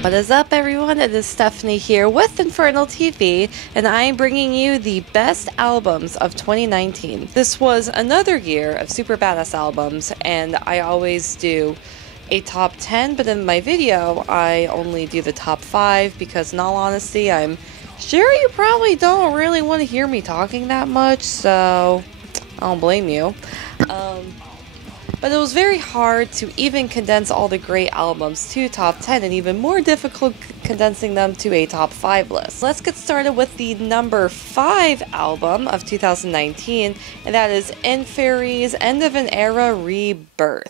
What is up, everyone? It is Stephanie here with Infernal TV, and I am bringing you the best albums of 2019. This was another year of super badass albums, and I always do a top 10, but in my video, I only do the top 5 because, in all honesty, I'm sure you probably don't really want to hear me talking that much, so I don't blame you. But it was very hard to even condense all the great albums to top 10, and even more difficult condensing them to a top 5 list. Let's get started with the number 5 album of 2019, and that is Inferi's End of an Era Rebirth.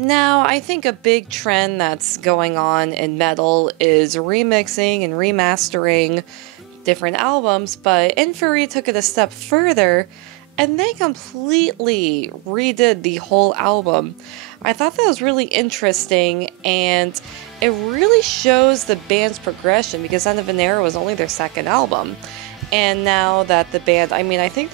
Now, I think a big trend that's going on in metal is remixing and remastering different albums, but Inferi took it a step further and they completely redid the whole album. I thought that was really interesting, and it really shows the band's progression because End of an Era was only their second album. And now that the band, I think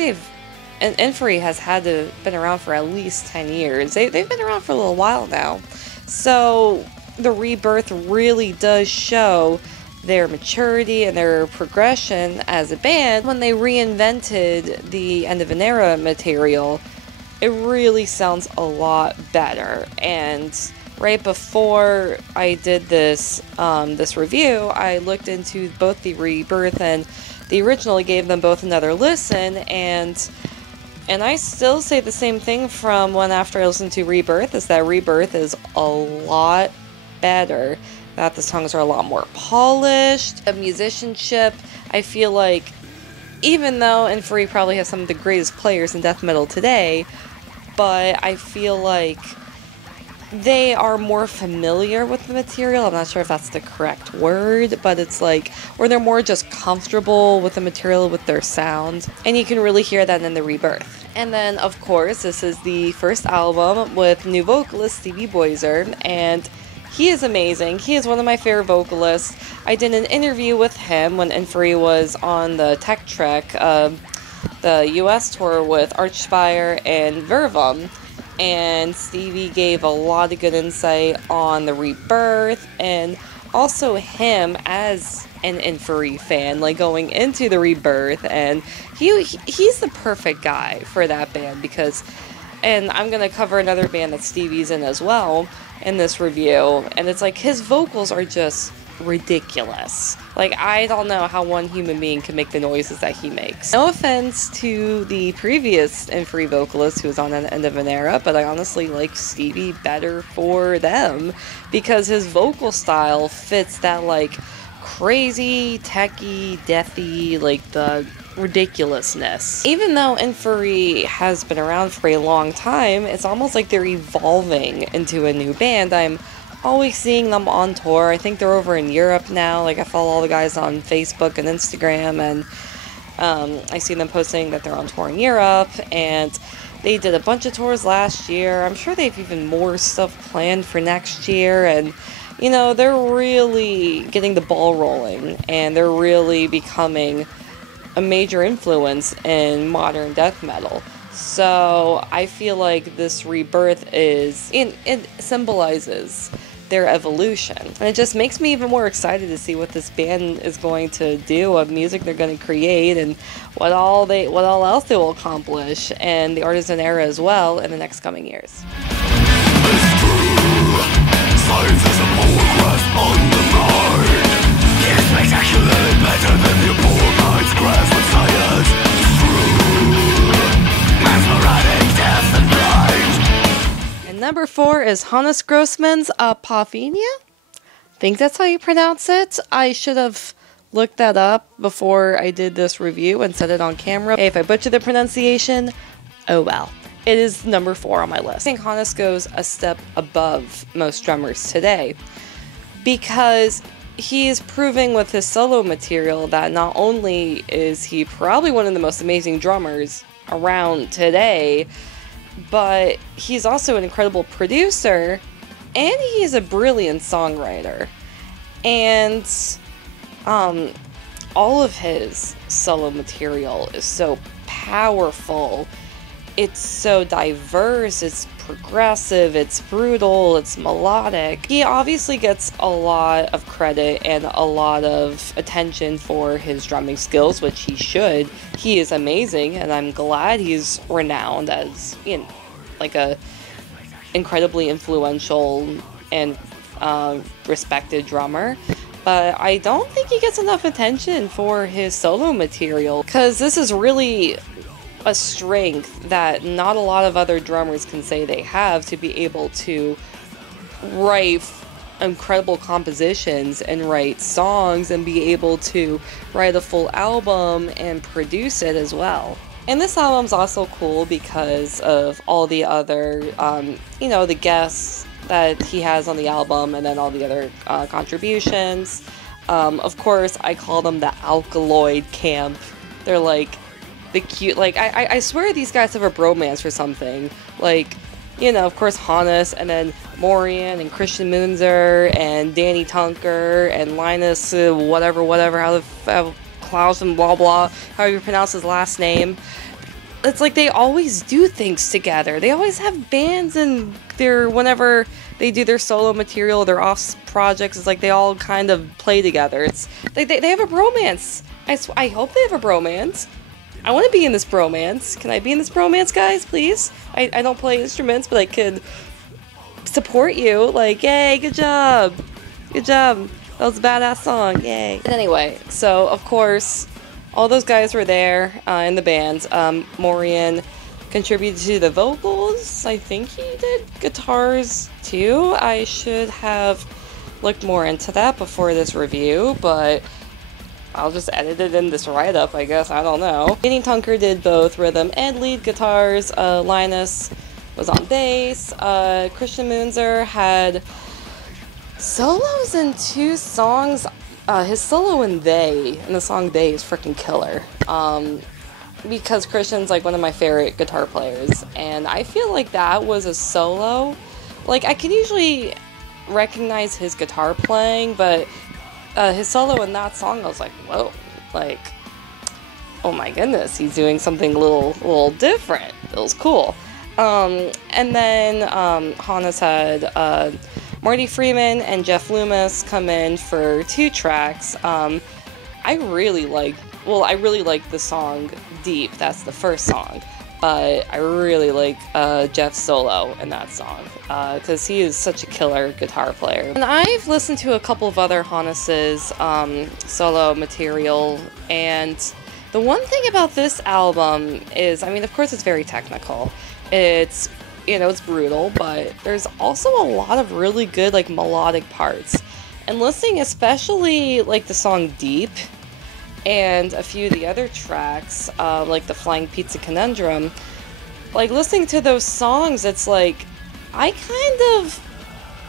and Inferi has had to been around for at least 10 years. They've been around for a little while now. So the Rebirth really does show their maturity and their progression as a band. When they reinvented the End of an Era material, it really sounds a lot better. And right before I did this review, I looked into both the Rebirth and the original, gave them both another listen, and I still say the same thing from when after I listened to Rebirth, is that Rebirth is a lot better, that the songs are a lot more polished. The musicianship, I feel like, even though Inferi probably has some of the greatest players in death metal today, but I feel like they are more familiar with the material. I'm not sure if that's the correct word, but it's like, or they're more just comfortable with the material, with their sound, and you can really hear that in the Rebirth. And then, of course, this is the first album with new vocalist Stevie Boiser, and he is amazing. He is one of my favorite vocalists. I did an interview with him when Inferi was on the Tech Trek, the US tour with Archspire and Vervum. And Stevie gave a lot of good insight on the Rebirth, and also him as an Inferi fan, like going into the Rebirth, and he's the perfect guy for that band because, and I'm gonna cover another band that Stevie's in as well in this review, and it's like his vocals are just ridiculous. Like, I don't know how one human being can make the noises that he makes. No offense to the previous Inferi vocalist who was on the End of an Era, but I honestly like Stevie better for them because his vocal style fits that, like, crazy, techy, deathy, like, the ridiculousness. Even though Inferi has been around for a long time, it's almost like they're evolving into a new band. I'm always seeing them on tour. I think they're over in Europe now. Like, I follow all the guys on Facebook and Instagram, and I see them posting that they're on tour in Europe, and they did a bunch of tours last year. I'm sure they have even more stuff planned for next year, and you know, they're really getting the ball rolling, and they're really becoming a major influence in modern death metal. So I feel like this Rebirth it symbolizes their evolution, and it just makes me even more excited to see what this band is going to do, what music they're going to create, and what all else they will accomplish, and the Artisan Era as well in the next coming years. It's true. Science is a poor grasp on the mind. It's spectacularly better than your poor mind's grasp on science. It's true. Mesmeric, deaf and blind. And number 4 is Hannes Grossman's Apophenia? I think that's how you pronounce it. I should have looked that up before I did this review and said it on camera. Hey, if I butcher the pronunciation, oh well. It is number 4 on my list. I think Hannes goes a step above most drummers today because he is proving with his solo material that not only is he probably one of the most amazing drummers around today, but he's also an incredible producer, and he is a brilliant songwriter. And all of his solo material is so powerful. It's so diverse, it's progressive, it's brutal, it's melodic. He obviously gets a lot of credit and a lot of attention for his drumming skills, which he should. He is amazing, and I'm glad he's renowned as, you know, like a incredibly influential and respected drummer. But I don't think he gets enough attention for his solo material, because this is really a strength that not a lot of other drummers can say they have, to be able to write incredible compositions and write songs and be able to write a full album and produce it as well. And this album's also cool because of all the other, you know, the guests that he has on the album, and then all the other contributions. Of course, I call them the Alkaloid Camp. They're like the cute, like, I swear these guys have a bromance or something. Like, you know, of course, Hannes, and then Morean, and Christian Muenzer, and Danny Tunker, and Linus, whatever, how Klausen, blah blah, how you pronounce his last name. It's like they always do things together. They always have bands, and whenever they do their solo material, their off projects, it's like they all kind of play together. It's they have a bromance. I hope they have a bromance. I want to be in this bromance. Can I be in this bromance, guys, please? I don't play instruments, but I could support you. Like, yay, good job. Good job. That was a badass song. Yay. Anyway, so, of course, all those guys were there in the band. Morean contributed to the vocals. I think he did guitars, too. I should have looked more into that before this review, but I'll just edit it in this write-up, I guess. I don't know. Danny Tunker did both rhythm and lead guitars. Linus was on bass. Christian Muenzer had solos in 2 songs. His solo in the song They is freaking killer. Because Christian's like one of my favorite guitar players, and I feel like that was a solo. Like, I can usually recognize his guitar playing, but his solo in that song, I was like, whoa, like, oh my goodness, he's doing something a little different. It was cool. And then Hannes had Marty Friedman and Jeff Loomis come in for 2 tracks. I really like the song Deep. That's the first song. But I really like Jeff's solo in that song, because he is such a killer guitar player. And I've listened to a couple of other Hannes's solo material, and the one thing about this album is, I mean, of course it's very technical. It's, you know, it's brutal, but there's also a lot of really good, like, melodic parts. And listening, especially, like, the song Deep, and a few of the other tracks, like the Flying Pizza Conundrum, like, listening to those songs, it's like, I kind of,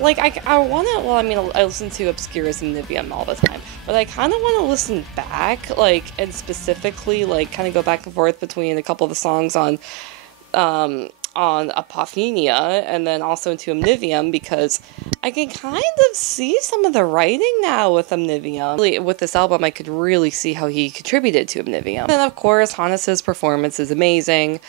like, I want to, well, I mean, I listen to Obscurus and Nibium all the time, but I kind of want to listen back, like, and specifically, like, kind of go back and forth between a couple of the songs on Apophenia, and then also into Omnivium, because I can kind of see some of the writing now with Omnivium. With this album, I could really see how he contributed to Omnivium. And of course, Hannes's performance is amazing.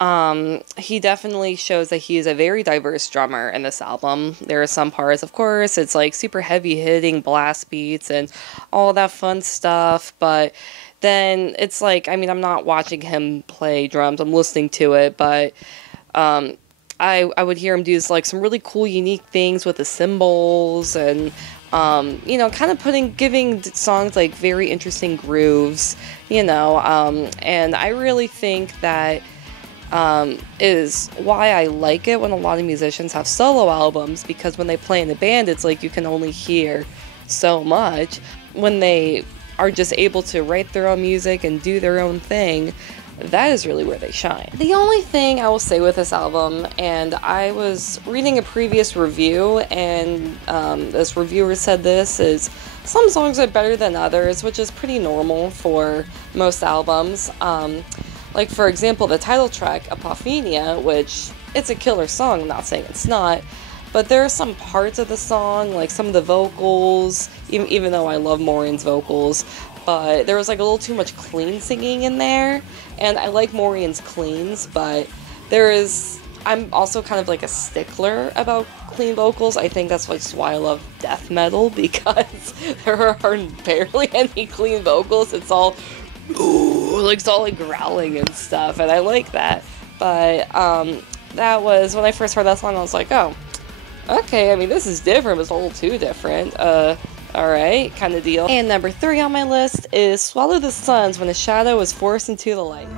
He definitely shows that he is a very diverse drummer in this album. There are some parts, of course, it's like super heavy-hitting blast beats and all that fun stuff, but then it's like, I mean, I'm not watching him play drums, I'm listening to it, but I would hear him do like some really cool, unique things with the cymbals, and you know, kind of giving songs like very interesting grooves, you know, and I really think that is why I like it when a lot of musicians have solo albums, because when they play in a band, it's like you can only hear so much. When they are just able to write their own music and do their own thing, that is really where they shine. The only thing I will say with this album, and I was reading a previous review, and this reviewer said this, is some songs are better than others, which is pretty normal for most albums. Like, for example, the title track, Apophenia, which, it's a killer song, I'm not saying it's not, but there are some parts of the song, like some of the vocals, even though I love Morean's vocals, but there was like a little too much clean singing in there, and I like Morean's cleans, but I'm also kind of like a stickler about clean vocals. I think that's why I love death metal, because there are barely any clean vocals. It's all, like, it's all like growling and stuff, and I like that. But that was, when I first heard that song, I was like, oh, okay, I mean, this is different, but it's a little too different. Alright, kind of deal. And number 3 on my list is Swallow the Suns, When a Shadow is Forced into the Light.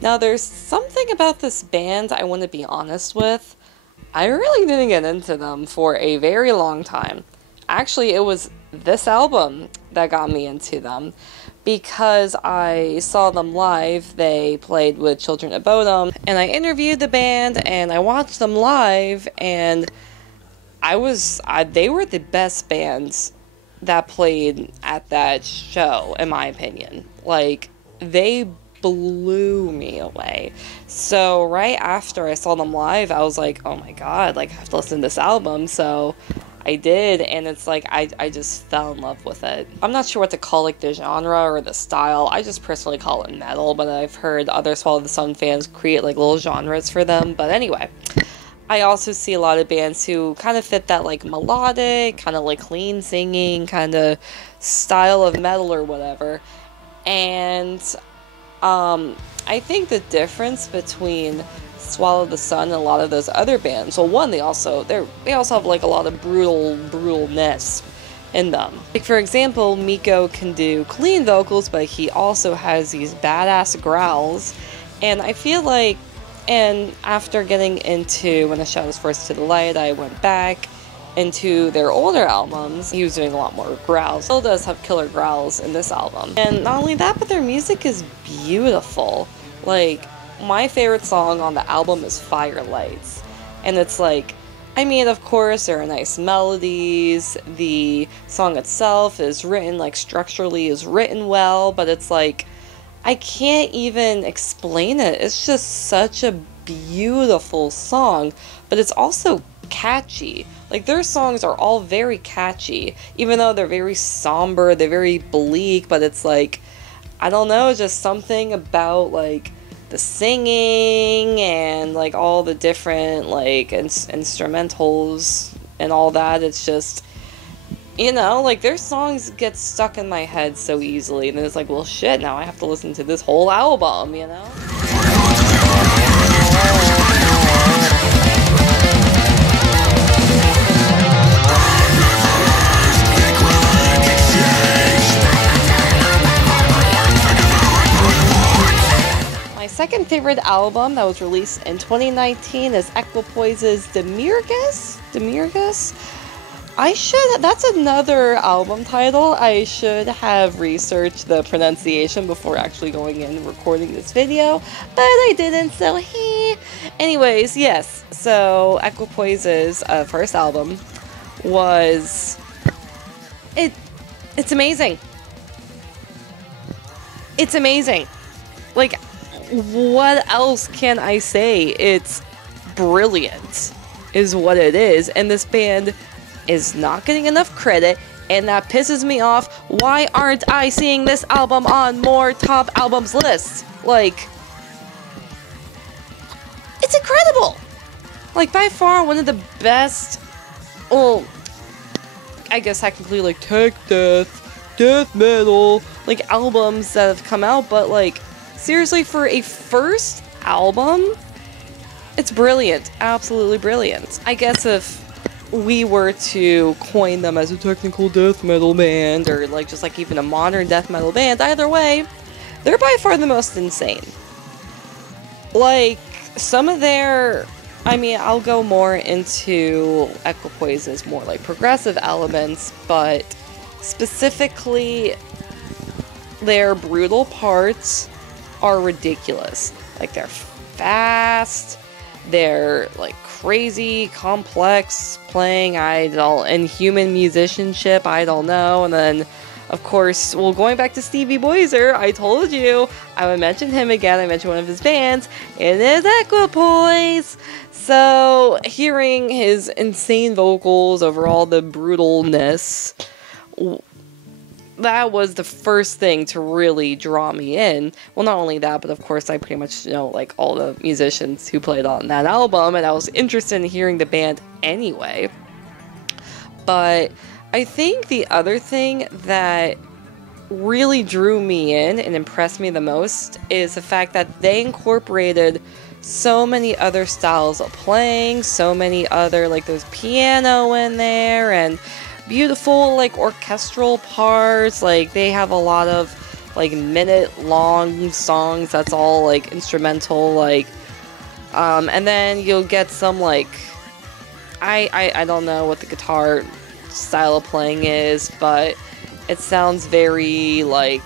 Now, there's something about this band I want to be honest with. I really didn't get into them for a very long time. Actually, it was this album that got me into them, because I saw them live. They played with Children of Bodom, and I interviewed the band, and I watched them live, and they were the best bands that played at that show, in my opinion. Like, they blew me away. So right after I saw them live, I was like, oh my god, like, I have to listen to this album. So I did, and it's like, I just fell in love with it. I'm not sure what to call, like, the genre or the style. I just personally call it metal, but I've heard other Swallow the Sun fans create, like, little genres for them. But anyway, I also see a lot of bands who kind of fit that, like, melodic, kind of like clean singing kind of style of metal or whatever. And I think the difference between Swallow the Sun and a lot of those other bands, well, one, they also have, like, a lot of brutalness in them. Like, for example, Miko can do clean vocals, but he also has these badass growls, and I feel like, and after getting into When the Shadow's Forced to the Light, I went back into their older albums. He was doing a lot more growls. Still does have killer growls in this album. And not only that, but their music is beautiful. Like, my favorite song on the album is Firelights. And it's like, I mean, of course, there are nice melodies. The song itself is written, like, structurally is written well, but it's like, I can't even explain it. It's just such a beautiful song, but it's also catchy. Like, their songs are all very catchy, even though they're very somber, they're very bleak, but it's like, I don't know, just something about, like, the singing and, like, all the different, like, instrumentals and all that. It's just, you know, like, their songs get stuck in my head so easily, and then it's like, well, shit, now I have to listen to this whole album, you know? My second favorite album that was released in 2019 is Equipoise's Demirgus? That's another album title. I should have researched the pronunciation before actually going in and recording this video, but I didn't, so anyways, yes, so Equipoise's first album was, it's amazing. It's amazing. Like, what else can I say? It's brilliant, is what it is, and this band is not getting enough credit, and that pisses me off. Why aren't I seeing this album on more top albums lists? Like, it's incredible! Like, by far one of the best, well, I guess technically, like, tech death metal, like, albums that have come out, but, like, seriously, for a first album, it's brilliant. Absolutely brilliant. I guess if we were to coin them as a technical death metal band, or, like, just, like, even a modern death metal band, either way, they're by far the most insane. Like, some of their, I mean, I'll go more into Equipoise's more, like, progressive elements, but specifically, their brutal parts are ridiculous. Like, they're fast, their like crazy complex playing, and human musicianship, I don't know. And then of course, well, going back to Stevie Boiser, I told you I would mention him again. I mentioned one of his bands, it is Equipoise. So hearing his insane vocals over all the brutalness, that was the first thing to really draw me in. Well, not only that, but of course I pretty much know like all the musicians who played on that album, and I was interested in hearing the band anyway. But I think the other thing that really drew me in and impressed me the most is the fact that they incorporated so many other styles of playing, so many other, like there's piano in there and beautiful like orchestral parts. Like they have a lot of like minute-long songs that's all like instrumental, like and then you'll get some like I don't know what the guitar style of playing is, but it sounds very like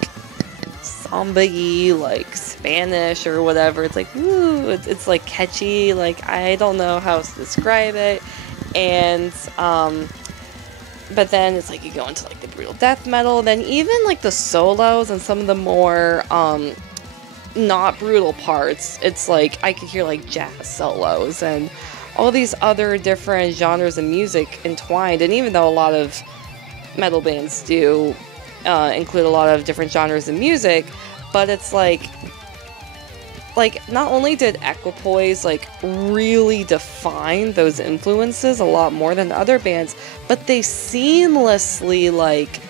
samba-y, like Spanish or whatever. It's like, ooh, it's like catchy, like I don't know how to describe it. And but then it's like you go into like the brutal death metal, then even like the solos and some of the more not brutal parts, it's like I could hear like jazz solos and all these other different genres of music entwined. And even though a lot of metal bands do include a lot of different genres of music, but it's like not only did Equipoise like really define those influences a lot more than other bands, but they seamlessly like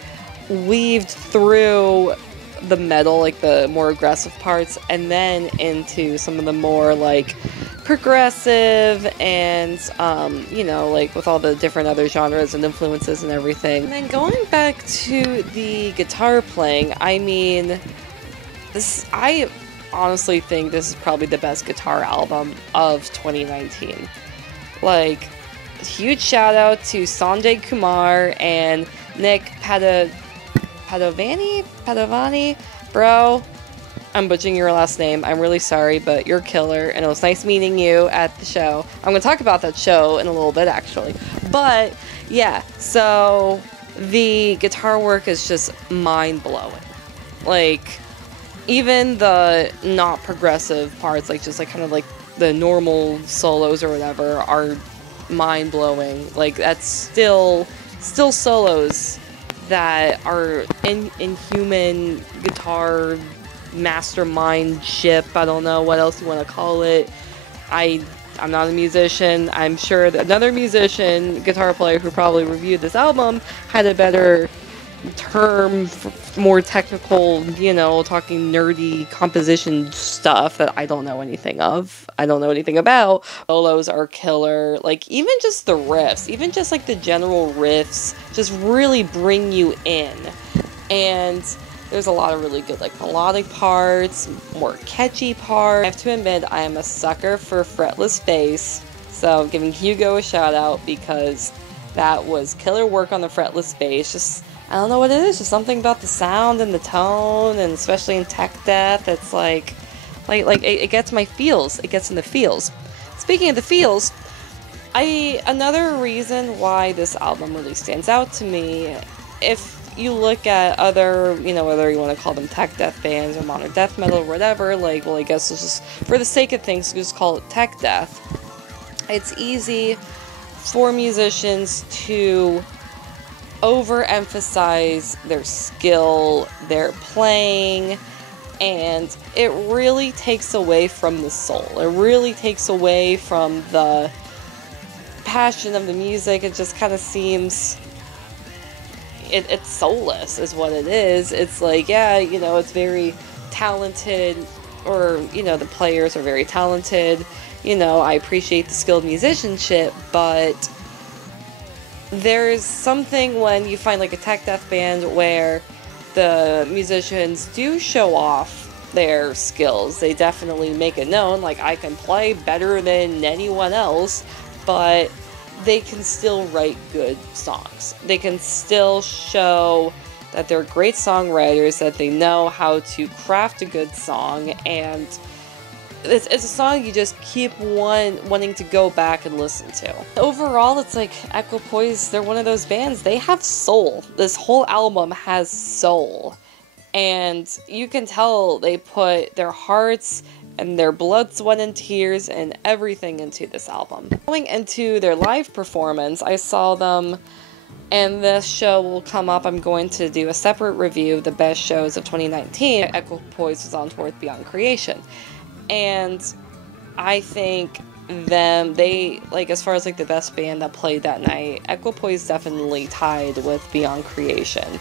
weaved through the metal, like the more aggressive parts, and then into some of the more like progressive and you know, like with all the different other genres and influences and everything. And then going back to the guitar playing, I mean, I honestly think this is probably the best guitar album of 2019. Like, huge shout out to Sanjay Kumar and Nick Padovani, bro. I'm butchering your last name. I'm really sorry, but you're killer, and it was nice meeting you at the show. I'm going to talk about that show in a little bit, actually. But, yeah, so the guitar work is just mind-blowing. Like, even the not progressive parts, like just like kind of like the normal solos or whatever, are mind-blowing. Like, that's still solos that are inhuman guitar mastermind ship. I don't know what else you want to call it. I'm not a musician. I'm sure that another musician, guitar player who probably reviewed this album had a better term, more technical, you know, talking nerdy composition stuff that I don't know anything of. I don't know anything about. Solos are killer. Like, even just the riffs, even just like the general riffs just really bring you in. And there's a lot of really good like melodic parts, more catchy parts. I have to admit, I am a sucker for fretless bass, so I'm giving Hugo a shout out because that was killer work on the fretless bass. Just, I don't know what it is, just something about the sound and the tone, and especially in tech death, it's like it gets my feels. It gets in the feels. Speaking of the feels, another reason why this album really stands out to me, if you look at other, you know, whether you want to call them tech death bands or modern death metal or whatever, like, well, I guess it's just, for the sake of things, just call it tech death. It's easy for musicians to overemphasize their skill, their playing, and it really takes away from the soul. It really takes away from the passion of the music. It just kind of seems... It's soulless is what it is. It's like, yeah, you know, it's very talented, or, you know, the players are very talented. You know, I appreciate the skilled musicianship, but there's something when you find like a tech death band where the musicians do show off their skills. They definitely make it known, like, I can play better than anyone else, but they can still write good songs. They can still show that they're great songwriters, that they know how to craft a good song, and it's a song you just keep wanting to go back and listen to. Overall, it's like Equipoise, they're one of those bands, they have soul. This whole album has soul. And you can tell they put their hearts and their blood, sweat, and tears and everything into this album. Going into their live performance, I saw them, and this show will come up. I'm going to do a separate review of the best shows of 2019. Equipoise was on tour with Beyond Creation. And I think they, like, as far as, like, the best band that played that night, Equipoise definitely tied with Beyond Creation.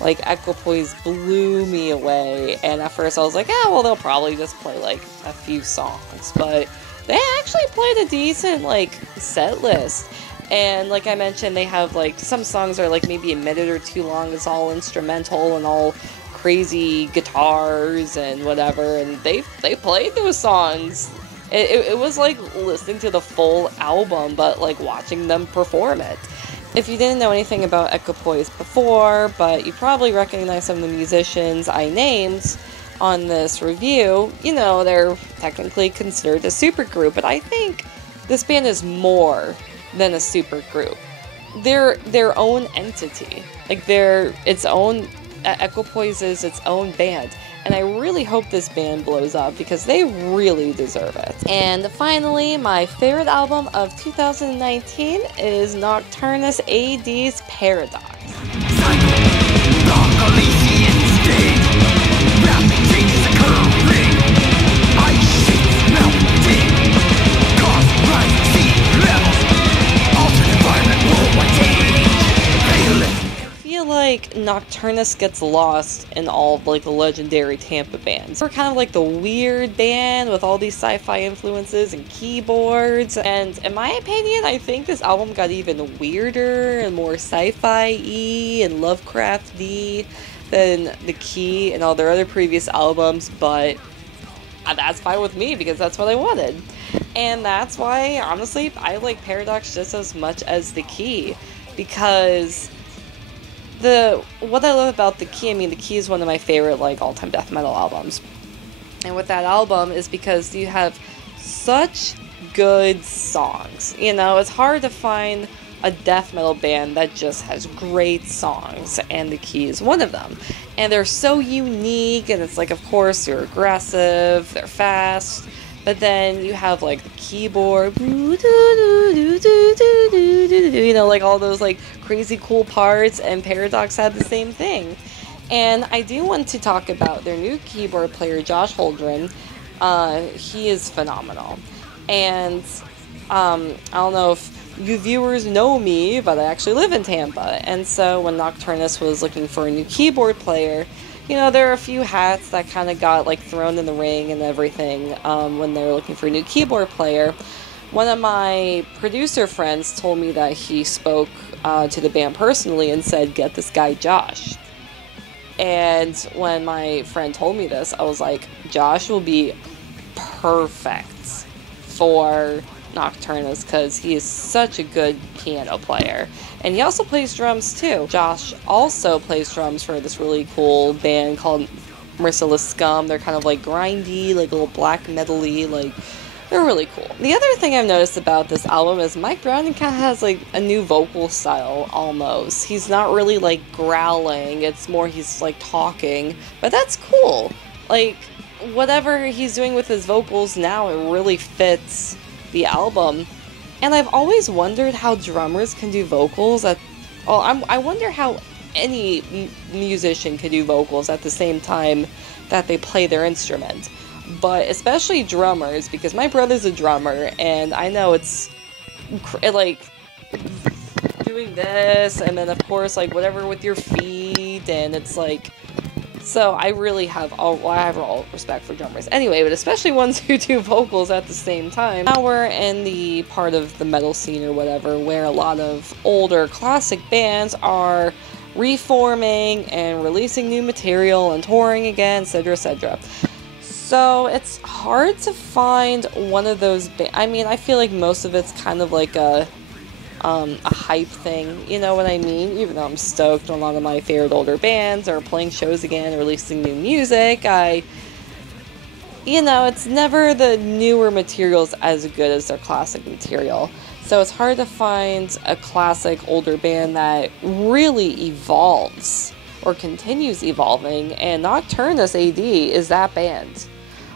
Like, Equipoise blew me away, and at first I was like, well, they'll probably just play, like, a few songs, but they actually played a decent, like, set list. And like I mentioned, they have, like, some songs are, like, maybe a minute or two long. It's all instrumental and all crazy guitars and whatever, and they played those songs. It was like listening to the full album, but, like, watching them perform it. If you didn't know anything about Equipoise before, but you probably recognize some of the musicians I named on this review, you know, they're technically considered a supergroup, but I think this band is more than a supergroup. They're their own entity. Like, they're its own, Equipoise is its own band. And I really hope this band blows up because they really deserve it. And finally, my favorite album of 2019 is Nocturne's AD's Paradox. Like, Nocturnus gets lost in all of, like, the legendary Tampa bands. We're kind of like the weird band with all these sci-fi influences and keyboards, and in my opinion, I think this album got even weirder and more sci-fi-y and Lovecraft-y than The Key and all their other previous albums, but that's fine with me because that's what I wanted. And that's why, honestly, I like Paradox just as much as The Key, because what I love about The Key, I mean, The Key is one of my favorite, like, all-time death metal albums. And with that album is because you have such good songs. You know, it's hard to find a death metal band that just has great songs, and The Key is one of them. And they're so unique, and it's like, of course, they're aggressive, they're fast, but then you have, like, the keyboard, you know, like, all those, like, crazy cool parts, and Paradox had the same thing. And I do want to talk about their new keyboard player, Josh Holdren. He is phenomenal. And I don't know if you viewers know me, but I actually live in Tampa. And so when Nocturnus was looking for a new keyboard player, you know, there are a few hats that kind of got, like, thrown in the ring and everything when they were looking for a new keyboard player. One of my producer friends told me that he spoke to the band personally and said, get this guy Josh. And when my friend told me this, I was like, Josh will be perfect for Nocturnus because he is such a good piano player. And he also plays drums too. Josh also plays drums for this really cool band called Merciless Scum. They're kind of like grindy, like a little black metal-y, like, they're really cool. The other thing I've noticed about this album is Mike Browning kind of has, like, a new vocal style, almost. He's not really, like, growling. It's more he's, like, talking. But that's cool. Like, whatever he's doing with his vocals now, it really fits the album. And I've always wondered how drummers can do vocals I wonder how any musician can do vocals at the same time that they play their instrument. But especially drummers, because my brother's a drummer, and I know it's, like, doing this, and then, of course, like, whatever with your feet, and it's, like, so I really have all respect for drummers. Anyway, but especially ones who do vocals at the same time. Now we're in the part of the metal scene or whatever, where a lot of older classic bands are reforming and releasing new material and touring again, etc., etc. So it's hard to find one of those I mean, I feel like most of it's kind of like a hype thing, you know what I mean? Even though I'm stoked a lot of my favorite older bands are playing shows again, releasing new music, you know, it's never the newer materials as good as their classic material. So it's hard to find a classic older band that really evolves or continues evolving, and Nocturne's AD is that band.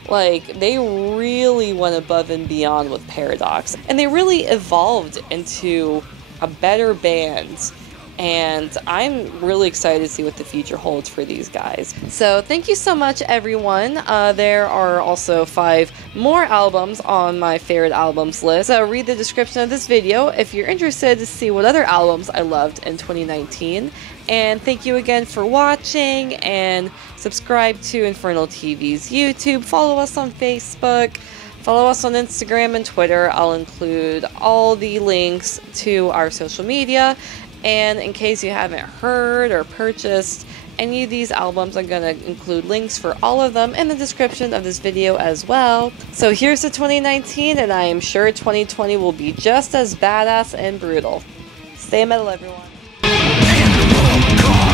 Like, they really went above and beyond with Paradox, and they really evolved into a better band, and I'm really excited to see what the future holds for these guys. So thank you so much, everyone. There are also 5 more albums on my favorite albums list, so read the description of this video if you're interested to see what other albums I loved in 2019. And thank you again for watching, and subscribe to Infernal TV's YouTube, follow us on Facebook, follow us on Instagram and Twitter. I'll include all the links to our social media, and in case you haven't heard or purchased any of these albums, I'm going to include links for all of them in the description of this video as well. So here's to 2019, and I am sure 2020 will be just as badass and brutal. Stay metal, everyone. God.